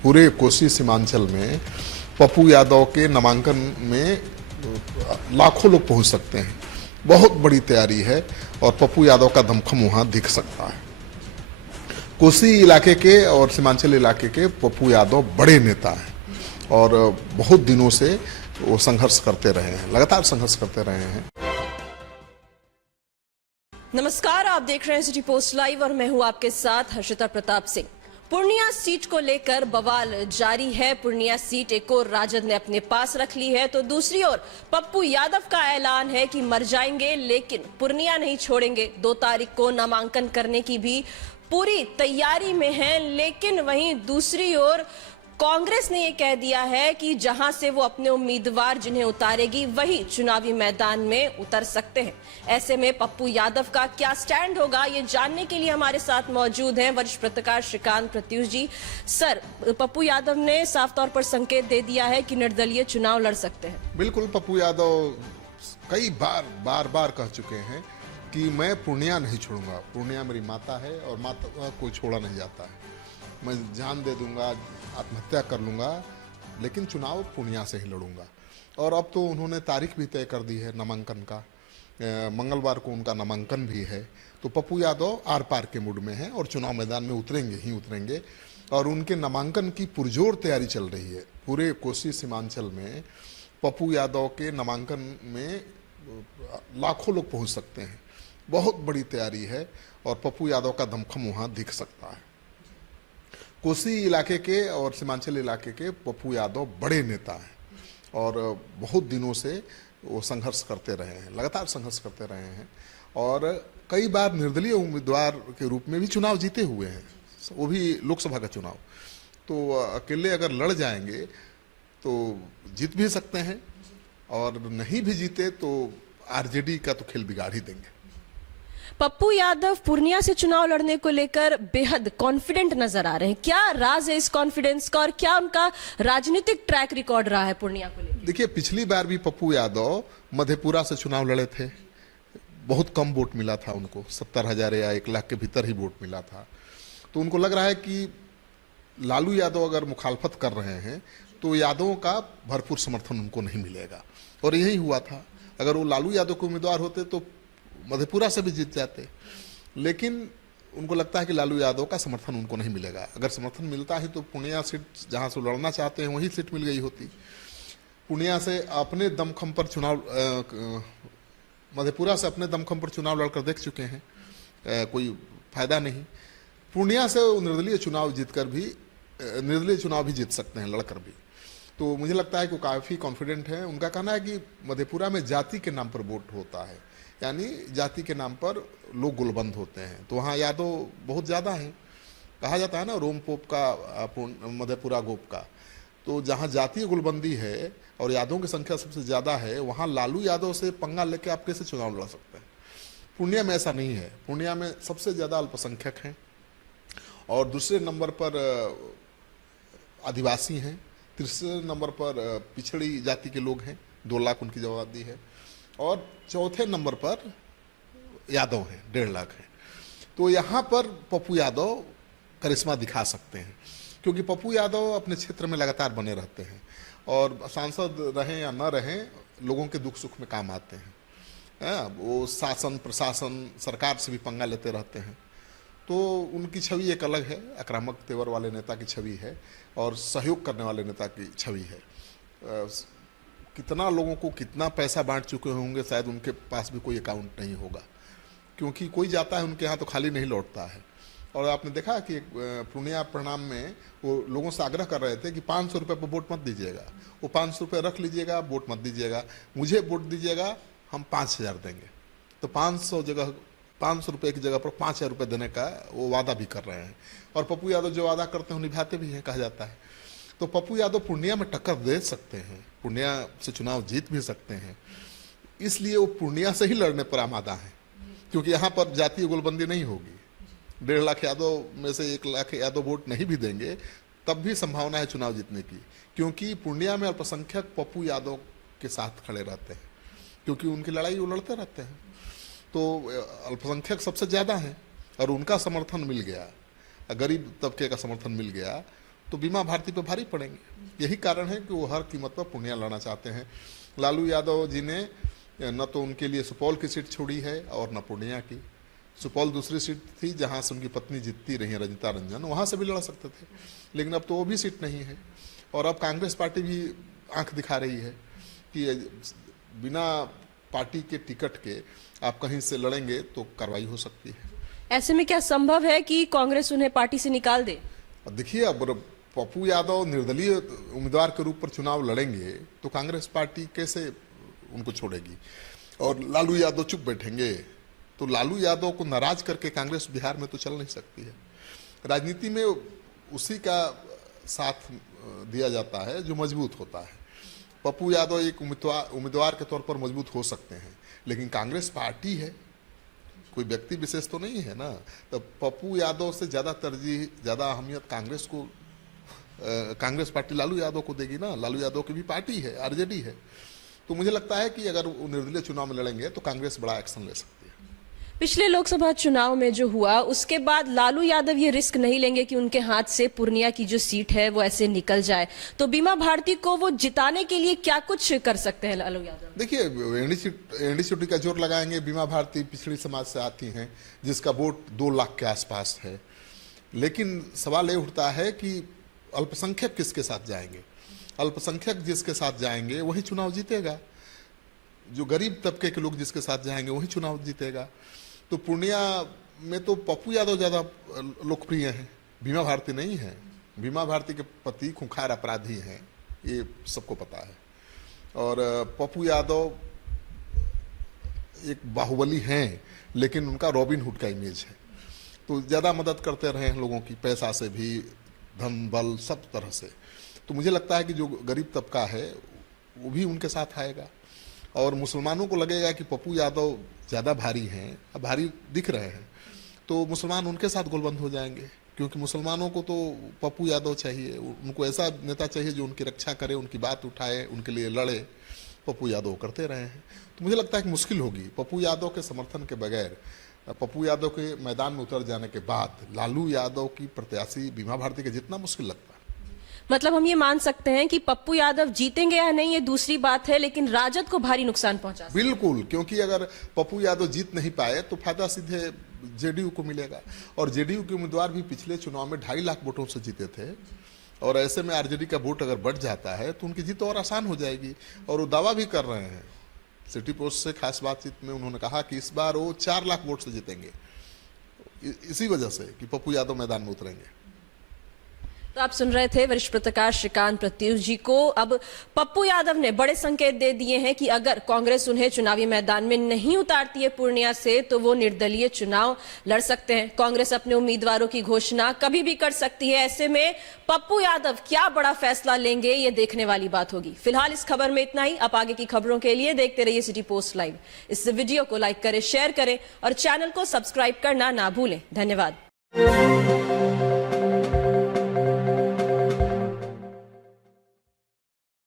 पूरे कोसी सीमांचल में पप्पू यादव के नामांकन में लाखों लोग पहुंच सकते हैं। बहुत बड़ी तैयारी है और पप्पू यादव का दमखम वहां दिख सकता है। कोसी इलाके के और सीमांचल इलाके के पप्पू यादव बड़े नेता हैं और बहुत दिनों से वो संघर्ष करते रहे हैं, लगातार संघर्ष करते रहे हैं। नमस्कार, आप देख रहे हैं सिटी पोस्ट लाइव और मैं हूं आपके साथ हर्षिता प्रताप सिंह। पूर्णिया सीट को लेकर बवाल जारी है। पूर्णिया सीट एक और राजद ने अपने पास रख ली है तो दूसरी ओर पप्पू यादव का ऐलान है कि मर जाएंगे लेकिन पूर्णिया नहीं छोड़ेंगे। 2 तारीख को नामांकन करने की भी पूरी तैयारी में है, लेकिन वहीं दूसरी ओर कांग्रेस ने यह कह दिया है कि जहां से वो अपने उम्मीदवार जिन्हें उतारेगी वही चुनावी मैदान में उतर सकते हैं। ऐसे में पप्पू यादव का क्या स्टैंड होगा, ये जानने के लिए हमारे साथ मौजूद हैं वरिष्ठ पत्रकार श्रीकांत प्रत्युष जी। सर, पप्पू यादव ने साफ तौर पर संकेत दे दिया है कि निर्दलीय चुनाव लड़ सकते हैं। बिल्कुल, पप्पू यादव कई बार कह चुके हैं कि मैं पूर्णिया नहीं छोड़ूंगा। पूर्णिया मेरी माता है और माता को छोड़ा नहीं जाता है। मैं जान दे दूंगा, आत्महत्या कर लूंगा, लेकिन चुनाव पूर्णिया से ही लड़ूंगा। और अब तो उन्होंने तारीख भी तय कर दी है नामांकन का। मंगलवार को उनका नामांकन भी है। तो पप्पू यादव आर पार के मूड में हैं और चुनाव मैदान में उतरेंगे ही उतरेंगे। और उनके नामांकन की पुरजोर तैयारी चल रही है। पूरे कोसी सीमांचल में पप्पू यादव के नामांकन में लाखों लोग पहुंच सकते हैं। बहुत बड़ी तैयारी है और पप्पू यादव का दमखम वहां दिख सकता है। कोसी इलाके के और सीमांचल इलाके के पप्पू यादव बड़े नेता हैं और बहुत दिनों से वो संघर्ष करते रहे हैं, लगातार संघर्ष करते रहे हैं और कई बार निर्दलीय उम्मीदवार के रूप में भी चुनाव जीते हुए हैं, वो भी लोकसभा का चुनाव। तो अकेले अगर लड़ जाएंगे तो जीत भी सकते हैं और नहीं भी जीते तो आरजेडी का तो खेल बिगाड़ ही देंगे। पप्पू यादव पूर्णिया से चुनाव लड़ने को लेकर बेहद कॉन्फिडेंट नजर आ रहे हैं। क्या राज है इस कॉन्फिडेंस का और क्या उनका राजनीतिक ट्रैक रिकॉर्ड रहा है पूर्णिया को लेकर? देखिए, पिछली बार भी पप्पू यादव मधेपुरा से चुनाव लड़े थे। बहुत कम वोट मिला था उनको, 70,000 या 1 लाख के भीतर ही वोट मिला था। तो उनको लग रहा है कि लालू यादव अगर मुखालफत कर रहे हैं तो यादवों का भरपूर समर्थन उनको नहीं मिलेगा। और यही हुआ था। अगर वो लालू यादव के उम्मीदवार होते तो मधेपुरा से भी जीत जाते, लेकिन उनको लगता है कि लालू यादव का समर्थन उनको नहीं मिलेगा। अगर समर्थन मिलता है तो पूर्णिया सीट जहां से लड़ना चाहते हैं वही सीट मिल गई होती। पूर्णिया से अपने दमखम पर चुनाव, मधेपुरा से अपने दमखम पर चुनाव लड़कर देख चुके हैं, कोई फायदा नहीं। पूर्णिया से निर्दलीय चुनाव भी जीत सकते हैं लड़कर भी। तो मुझे लगता है कि वो काफ़ी कॉन्फिडेंट है। उनका कहना है कि मधेपुरा में जाति के नाम पर वोट होता है, यानी जाति के नाम पर लोग गुलबंद होते हैं। तो वहाँ यादव बहुत ज़्यादा हैं। कहा जाता है ना, रोम पोप का मधेपुरा गोप का। तो जहाँ जातीय गुलबंदी है और यादवों की संख्या सबसे ज़्यादा है, वहाँ लालू यादव से पंगा लेके आप कैसे चुनाव लड़ सकते हैं? पूर्णिया में ऐसा नहीं है। पूर्णिया में सबसे ज़्यादा अल्पसंख्यक हैं और दूसरे नंबर पर आदिवासी हैं, तीसरे नंबर पर पिछड़ी जाति के लोग हैं, 2 लाख उनकी आबादी है, और चौथे नंबर पर यादव हैं, 1.5 लाख हैं। तो यहाँ पर पप्पू यादव करिश्मा दिखा सकते हैं, क्योंकि पप्पू यादव अपने क्षेत्र में लगातार बने रहते हैं और सांसद रहें या न रहें, लोगों के दुख सुख में काम आते हैं। वो शासन प्रशासन सरकार से भी पंगा लेते रहते हैं। तो उनकी छवि एक अलग है, आक्रामक तेवर वाले नेता की छवि है और सहयोग करने वाले नेता की छवि है। कितना लोगों को कितना पैसा बांट चुके होंगे, शायद उनके पास भी कोई अकाउंट नहीं होगा, क्योंकि कोई जाता है उनके यहाँ तो खाली नहीं लौटता है। और आपने देखा कि पूर्णिया परिणाम में वो लोगों से आग्रह कर रहे थे कि 500 रुपये पर वोट मत दीजिएगा, वो 500 रुपये रख लीजिएगा, वोट मत दीजिएगा, मुझे वोट दीजिएगा, हम 5,000 देंगे। तो 500 रुपये की जगह पर 5,000 रुपये देने का वो वादा भी कर रहे हैं। और पप्पू यादव जो वादा करते हैं निभाते भी हैं, कहा जाता है। तो पप्पू यादव पूर्णिया में टक्कर दे सकते हैं, पूर्णिया से चुनाव जीत भी सकते हैं। इसलिए वो पूर्णिया से ही लड़ने पर आमादा है, क्योंकि यहाँ पर जातीय गुलबंदी नहीं होगी। 1.5 लाख यादव में से 1 लाख यादव वोट नहीं भी देंगे, तब भी संभावना है चुनाव जीतने की, क्योंकि पूर्णिया में अल्पसंख्यक पप्पू यादव के साथ खड़े रहते हैं, क्योंकि उनकी लड़ाई वो लड़ते रहते हैं। तो अल्पसंख्यक सबसे ज़्यादा हैं और उनका समर्थन मिल गया, गरीब तबके का समर्थन मिल गया, तो बीमा भारती पे भारी पड़ेंगे। यही कारण है कि वो हर कीमत पर पूर्णिया लड़ना चाहते हैं। लालू यादव जी ने न तो उनके लिए सुपौल की सीट छोड़ी है और न पूर्णिया की। सुपौल दूसरी सीट थी जहां से उनकी पत्नी जीतती रही है रंजिता रंजन, वहां से भी लड़ सकते थे, लेकिन अब तो वो भी सीट नहीं है। और अब कांग्रेस पार्टी भी आंख दिखा रही है कि बिना पार्टी के टिकट के आप कहीं से लड़ेंगे तो कार्रवाई हो सकती है। ऐसे में क्या संभव है कि कांग्रेस उन्हें पार्टी से निकाल दे? देखिए, अब पप्पू यादव निर्दलीय उम्मीदवार के रूप पर चुनाव लड़ेंगे तो कांग्रेस पार्टी कैसे उनको छोड़ेगी, और लालू यादव चुप बैठेंगे तो लालू यादव को नाराज करके कांग्रेस बिहार में तो चल नहीं सकती है। राजनीति में उसी का साथ दिया जाता है जो मजबूत होता है। पप्पू यादव एक उम्मीदवार के तौर पर मजबूत हो सकते हैं, लेकिन कांग्रेस पार्टी है, कोई व्यक्ति विशेष तो नहीं है ना। तो पप्पू यादव से ज़्यादा तरजीह, ज़्यादा अहमियत कांग्रेस पार्टी लालू यादव को देगी ना। लालू यादव की भी पार्टी है, आरजेडी है। तो मुझे लगता है कि अगर वो निर्दलीय चुनाव में लड़ेंगे तो कांग्रेस बड़ा एक्शन ले सकती है। पिछले लोकसभा चुनाव में जो हुआ उसके बाद लालू यादव ये रिस्क नहीं लेंगे कि उनके हाथ से पूर्णिया की जो सीट है वो ऐसे निकल जाए, तो बीमा भारती को वो जिताने के लिए क्या कुछ कर सकते हैं लालू यादव? देखिए, एनडीसीटी का जोर लगाएंगे। बीमा भारती पिछड़ी समाज से आती हैं जिसका वोट 2 लाख के आसपास है, लेकिन सवाल ये उठता है कि अल्पसंख्यक किसके साथ जाएंगे। अल्पसंख्यक जिसके साथ जाएंगे वही चुनाव जीतेगा, जो गरीब तबके के लोग जिसके साथ जाएंगे वही चुनाव जीतेगा। तो पूर्णिया में तो पप्पू यादव ज़्यादा लोकप्रिय हैं, बीमा भारती नहीं है। बीमा भारती के पति खूंखार अपराधी हैं, ये सबको पता है। और पप्पू यादव एक बाहुबली हैं, लेकिन उनका रॉबिन हुड का इमेज है, तो ज़्यादा मदद करते रहे हैं लोगों की, पैसा से भी, धन बल सब तरह से। तो मुझे लगता है कि जो गरीब तबका है वो भी उनके साथ आएगा, और मुसलमानों को लगेगा कि पप्पू यादव ज़्यादा भारी हैं, अब भारी दिख रहे हैं, तो मुसलमान उनके साथ गोलबंद हो जाएंगे, क्योंकि मुसलमानों को तो पप्पू यादव चाहिए। उनको ऐसा नेता चाहिए जो उनकी रक्षा करे, उनकी बात उठाए, उनके लिए लड़े। पप्पू यादव करते रहे हैं, तो मुझे लगता है कि मुश्किल होगी पप्पू यादव के समर्थन के बगैर। पप्पू यादव के मैदान में उतर जाने के बाद लालू यादव की प्रत्याशी बीमा भारती के जितना मुश्किल लगता है। मतलब हम ये मान सकते हैं कि पप्पू यादव जीतेंगे या नहीं ये दूसरी बात है, लेकिन राजद को भारी नुकसान पहुंचा सकते हैं। बिल्कुल, क्योंकि अगर पप्पू यादव जीत नहीं पाए तो फायदा सीधे जेडीयू को मिलेगा, और जेडीयू के उम्मीदवार भी पिछले चुनाव में 2.5 लाख वोटों से जीते थे, और ऐसे में आरजेडी का वोट अगर बढ़ जाता है तो उनकी जीत और आसान हो जाएगी। और वो दावा भी कर रहे हैं, सिटी पोस्ट से खास बातचीत में उन्होंने कहा कि इस बार वो 4 लाख वोट से जीतेंगे, इसी वजह से कि पप्पू यादव मैदान में उतरेंगे। तो आप सुन रहे थे वरिष्ठ पत्रकार श्रीकांत प्रत्युष जी को। अब पप्पू यादव ने बड़े संकेत दे दिए हैं कि अगर कांग्रेस उन्हें चुनावी मैदान में नहीं उतारती है पूर्णिया से, तो वो निर्दलीय चुनाव लड़ सकते हैं। कांग्रेस अपने उम्मीदवारों की घोषणा कभी भी कर सकती है। ऐसे में पप्पू यादव क्या बड़ा फैसला लेंगे, ये देखने वाली बात होगी। फिलहाल इस खबर में इतना ही। आप आगे की खबरों के लिए देखते रहिए सिटी पोस्ट लाइव। इस वीडियो को लाइक करें, शेयर करें और चैनल को सब्सक्राइब करना ना भूलें। धन्यवाद।